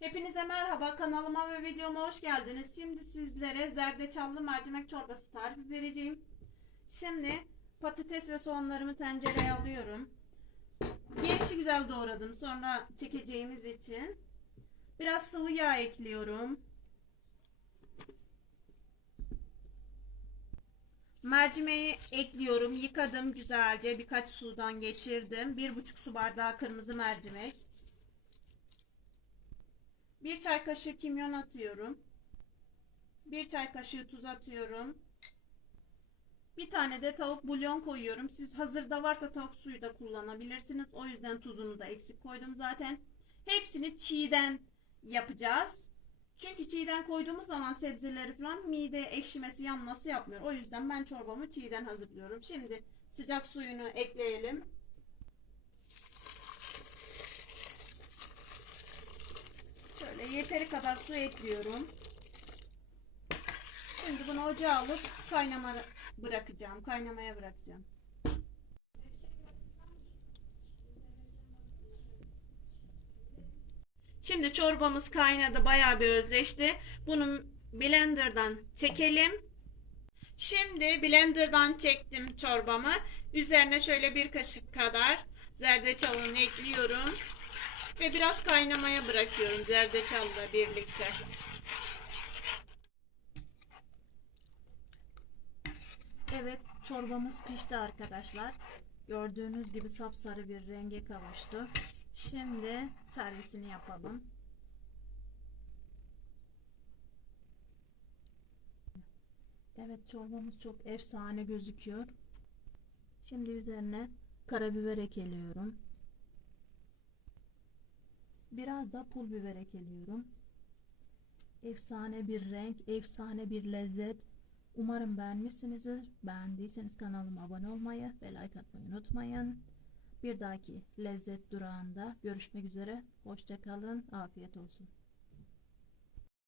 Hepinize merhaba kanalıma ve videoma hoş geldiniz. Şimdi sizlere zerdeçallı mercimek çorbası tarifi vereceğim. Şimdi patates ve soğanlarımı tencereye alıyorum. Gelişi güzel doğradım sonra çekeceğimiz için. Biraz sıvı yağ ekliyorum. Mercimeği ekliyorum. Yıkadım güzelce. Birkaç sudan geçirdim. Bir buçuk su bardağı kırmızı mercimek. Bir çay kaşığı kimyon atıyorum. Bir çay kaşığı tuz atıyorum. Bir tane de tavuk bulyon koyuyorum. Siz hazırda varsa tavuk suyu da kullanabilirsiniz. O yüzden tuzunu da eksik koydum zaten. Hepsini çiğden yapacağız. Çünkü çiğden koyduğumuz zaman sebzeleri falan mide ekşimesi yanması yapmıyor. O yüzden ben çorbamı çiğden hazırlıyorum. Şimdi sıcak suyunu ekleyelim. Şöyle yeteri kadar su ekliyorum. Şimdi bunu ocağa alıp kaynama bırakacağım. Kaynamaya bırakacağım. Şimdi çorbamız kaynadı. Bayağı bir özleşti. Bunu blenderdan çekelim. Şimdi blenderdan çektim çorbamı. Üzerine şöyle bir kaşık kadar zerdeçalını ekliyorum. Ve biraz kaynamaya bırakıyorum zerdeçalla birlikte. Evet çorbamız pişti arkadaşlar. Gördüğünüz gibi sapsarı bir renge kavuştu. Şimdi servisini yapalım. Evet çorbamız çok efsane gözüküyor. Şimdi üzerine karabiber ekliyorum. Biraz da pul biber ekliyorum. Efsane bir renk, efsane bir lezzet. Umarım beğenmişsinizdir. Beğendiyseniz kanalıma abone olmayı ve like atmayı unutmayın. Bir dahaki lezzet durağında görüşmek üzere. Hoşçakalın. Afiyet olsun.